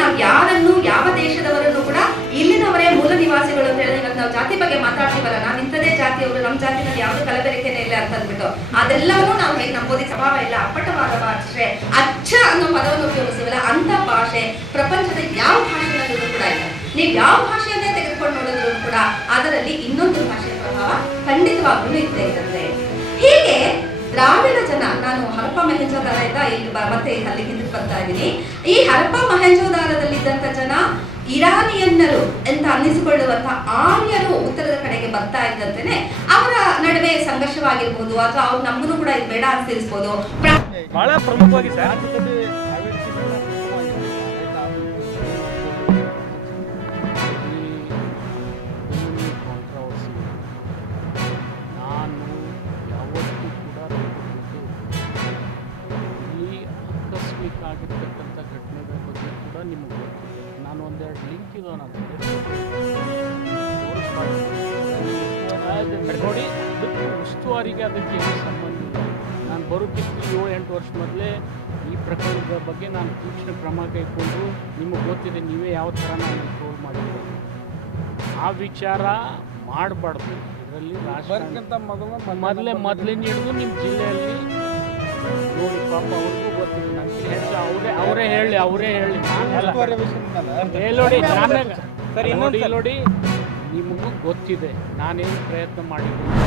ನಾವು ಯಾರನ್ನು ಯಾವ ದೇಶದವರನ್ನು ಕೂಡ ಇಲ್ಲಿನವರೇ ಮೂಲ ನಿವಾಸಿಗಳು ಅಂತ ಹೇಳಿದ್ರೆ ಇವತ್ತು ನಾವು ಜಾತಿ ಬಗ್ಗೆ ಮಾತಾಡ್ತೀವಲ್ಲ, ನಾವು ಇಂಥದೇ ಜಾತಿಯವರು, ನಮ್ಮ ಜಾತಿನಲ್ಲಿ ಯಾವ್ದು ಕಲಬೆರಕೆನೇ ಇಲ್ಲ ಅಂತ ಅಂದ್ಬಿಟ್ಟು ಅದೆಲ್ಲವನ್ನೂ ನಾವು ಹೇಗೆ ನಂಬೋದಿ ಸ್ವಭಾವ ಇಲ್ಲ, ಅಪ್ಪಟವಾದ ಭಾಷೆ, ಅಚ್ಚ ಅನ್ನೋ ಪದವನ್ನು ಉಪಯೋಗಿಸ್ತೀವಲ್ಲ ಅಂತ ಭಾಷೆ ಪ್ರಪಂಚದ ಯಾವ ಭಾಷೆಯಲ್ಲೂ ಕೂಡ ಇಲ್ಲ. ನೀವು ಯಾವ ಭಾಷೆಯನ್ನೇ ತೆಗೆದುಕೊಂಡು ನೋಡಿದ್ರು ಕೂಡ ಅದರಲ್ಲಿ ಇನ್ನೊಂದು ಭಾಷೆಯ ಪ್ರಭಾವ ಖಂಡಿತವಾಗ್ಲೂ ಇದ್ದೇ ಇರುತ್ತೆ. ಹೀಗೆ ದ್ರಾವಿಡ ಜನ, ನಾನು ಹರಪ್ಪ ಮೊಹೆಂಜೋದಾರದಿಂದ ಇಲ್ಲಿ ಮತ್ತೆ ಅಲ್ಲಿ ಹಿಂದಕ್ಕೆ ಬರ್ತಾ ಇದ್ದೀನಿ. ಈ ಹರಪ್ಪ ಮೊಹೆಂಜೋದಾರದಲ್ಲಿದ್ದಂಥ ಜನ ಇರಾನಿಯನ್ನರು ಅಂತ ಅನ್ನಿಸಿಕೊಳ್ಳುವಂತಹ ಆರ್ಯರು ಉತ್ತರದ ಕಡೆಗೆ ಬರ್ತಾ ಇದ್ದಂತೆನೆ ಅವರ ನಡುವೆ ಸಂಘರ್ಷವಾಗಿರ್ಬೋದು, ಅಥವಾ ಅವ್ರು ನಮ್ಮನ್ನು ಕೂಡ ಇದು ಬೇಡ ಅಂತ ತಿಳಿಸ್ಬೋದು. ಬಹಳ ಪ್ರಮುಖವಾಗಿ ಆಗಿರ್ತಕ್ಕಂಥ ಘಟನೆಗಳ ಬಗ್ಗೆ ಕೂಡ ನಿಮಗೆ ಗೊತ್ತಿದೆ. ನಾನು ಒಂದೆರಡು ಲಿಂಕ್ ಇದಾವೆ ನೋಡಿ, ಉಸ್ತುವಾರಿಗೆ ಅದಕ್ಕೆ ಏನು ಸಂಬಂಧ ಇಲ್ಲ. ನಾನು ಬರೋಕ್ಕಿಂತ 7-8 ವರ್ಷ ಮೊದಲೇ ಈ ಪ್ರಕರಣದ ಬಗ್ಗೆ ನಾನು ತೀಕ್ಷ್ಣ ಕ್ರಮ ಕೈಗೊಂಡು ನಿಮಗೆ ಗೊತ್ತಿದೆ, ನೀವೇ ಯಾವ ಥರ ನಾನು ಟ್ರೋಲ್ ಮಾಡಿದ್ದೀವಿ. ಆ ವಿಚಾರ ಮಾಡಬಾರ್ದು. ಇದರಲ್ಲಿ ಮೊದಲಿನ ಹಿಡಿದು ನಿಮ್ಮ ಜಿಲ್ಲೆಯಲ್ಲಿ ನೋಡಿ, ಪಾಪ ಅವ್ರಿಗೂ ಗೊತ್ತಿಲ್ಲ. ನನಗೆ ಹೆಚ್ಚು ಅವರೇ ಹೇಳಿ ನೋಡಿ, ನಿಮಗೂ ಗೊತ್ತಿದೆ ನಾನೇನು ಪ್ರಯತ್ನ ಮಾಡಿದ್ದೀನಿ.